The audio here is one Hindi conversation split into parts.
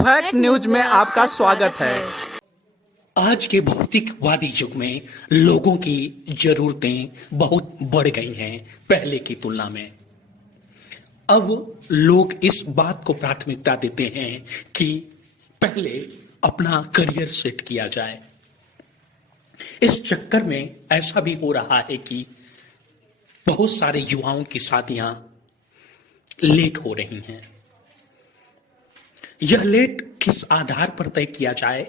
फैक्ट न्यूज में आपका स्वागत है। आज के भौतिकवादी युग में लोगों की जरूरतें बहुत बढ़ गई हैं पहले की तुलना में। अब लोग इस बात को प्राथमिकता देते हैं कि पहले अपना करियर सेट किया जाए। इस चक्कर में ऐसा भी हो रहा है कि बहुत सारे युवाओं की शादियां लेट हो रही हैं। यह लेट किस आधार पर तय किया जाए,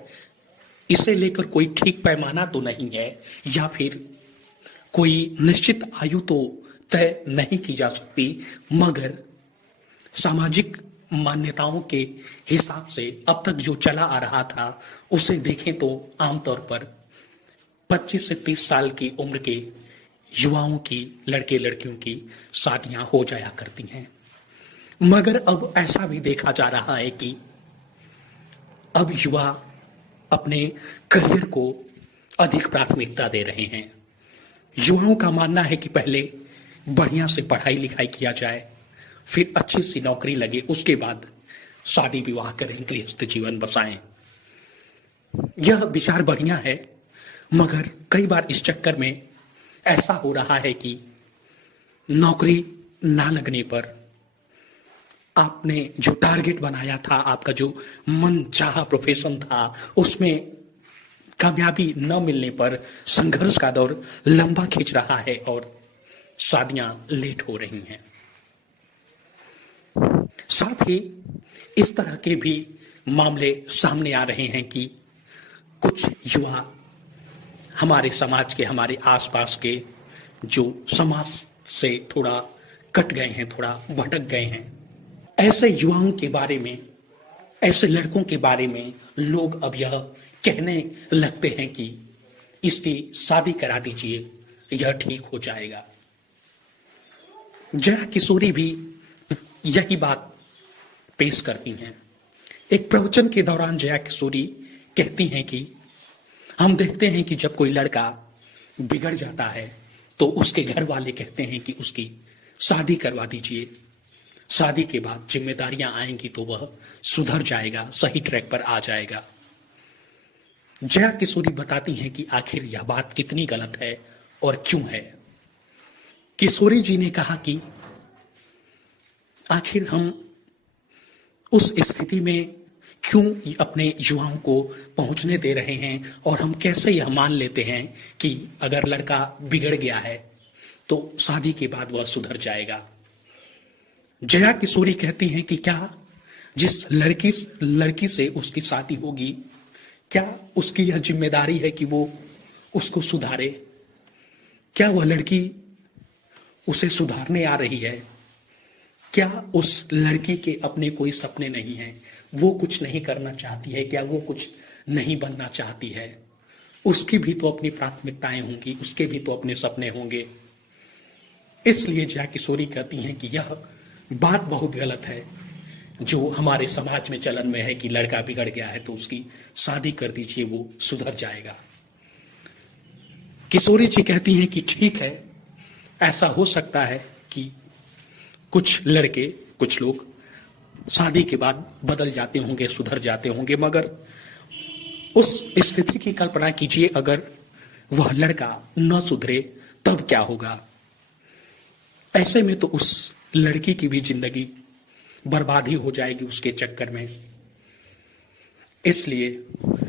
इसे लेकर कोई ठीक पैमाना तो नहीं है, या फिर कोई निश्चित आयु तो तय नहीं की जा सकती, मगर सामाजिक मान्यताओं के हिसाब से अब तक जो चला आ रहा था उसे देखें तो आमतौर पर 25 से 30 साल की उम्र के युवाओं की, लड़के लड़कियों की शादियां हो जाया करती हैं। मगर अब ऐसा भी देखा जा रहा है कि अब युवा अपने करियर को अधिक प्राथमिकता दे रहे हैं। युवाओं का मानना है कि पहले बढ़िया से पढ़ाई लिखाई किया जाए, फिर अच्छी सी नौकरी लगे, उसके बाद शादी विवाह करें, गृहस्थ जीवन बसाएं। यह विचार बढ़िया है, मगर कई बार इस चक्कर में ऐसा हो रहा है कि नौकरी ना लगने पर आपने जो टारगेट बनाया था, आपका जो मन चाहा प्रोफेशन था, उसमें कामयाबी न मिलने पर संघर्ष का दौर लंबा खींच रहा है और शादियां लेट हो रही हैं। साथ ही इस तरह के भी मामले सामने आ रहे हैं कि कुछ युवा हमारे समाज के, हमारे आसपास के जो समाज से थोड़ा कट गए हैं, थोड़ा भटक गए हैं, ऐसे युवाओं के बारे में, ऐसे लड़कों के बारे में लोग अब यह कहने लगते हैं कि इसकी शादी करा दीजिए, यह ठीक हो जाएगा। जया किशोरी भी यही बात पेश करती हैं। एक प्रवचन के दौरान जया किशोरी कहती हैं कि हम देखते हैं कि जब कोई लड़का बिगड़ जाता है तो उसके घर वाले कहते हैं कि उसकी शादी करवा दीजिए, शादी के बाद जिम्मेदारियां आएंगी तो वह सुधर जाएगा, सही ट्रैक पर आ जाएगा। जया किशोरी बताती हैं कि आखिर यह बात कितनी गलत है और क्यों है। किशोरी जी ने कहा कि आखिर हम उस स्थिति में क्यों अपने युवाओं को पहुंचने दे रहे हैं, और हम कैसे यह मान लेते हैं कि अगर लड़का बिगड़ गया है तो शादी के बाद वह सुधर जाएगा। जया किशोरी कहती हैं कि क्या जिस लड़की से उसकी शादी होगी, क्या उसकी यह जिम्मेदारी है कि वो उसको सुधारे? क्या वह लड़की उसे सुधारने आ रही है? क्या उस लड़की के अपने कोई सपने नहीं हैं? वो कुछ नहीं करना चाहती है? क्या वो कुछ नहीं बनना चाहती है? उसकी भी तो अपनी प्राथमिकताएं होंगी, उसके भी तो अपने सपने होंगे। इसलिए जया किशोरी कहती हैं कि यह बात बहुत गलत है जो हमारे समाज में चलन में है कि लड़का बिगड़ गया है तो उसकी शादी कर दीजिए, वो सुधर जाएगा। किशोरी जी कहती हैं कि ठीक है, ऐसा हो सकता है कि कुछ लड़के, कुछ लोग शादी के बाद बदल जाते होंगे, सुधर जाते होंगे, मगर उस स्थिति की कल्पना कीजिए अगर वह लड़का न सुधरे तब क्या होगा। ऐसे में तो उस लड़की की भी जिंदगी बर्बाद ही हो जाएगी उसके चक्कर में। इसलिए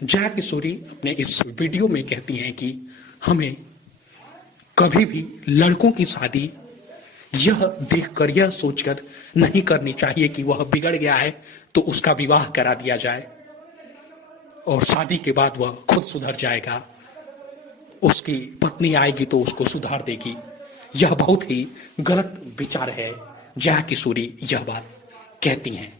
जया किशोरी अपने इस वीडियो में कहती हैं कि हमें कभी भी लड़कों की शादी यह देखकर, यह सोचकर नहीं करनी चाहिए कि वह बिगड़ गया है तो उसका विवाह करा दिया जाए और शादी के बाद वह खुद सुधर जाएगा, उसकी पत्नी आएगी तो उसको सुधार देगी। यह बहुत ही गलत विचार है। जया किशोरी यह बात कहती हैं।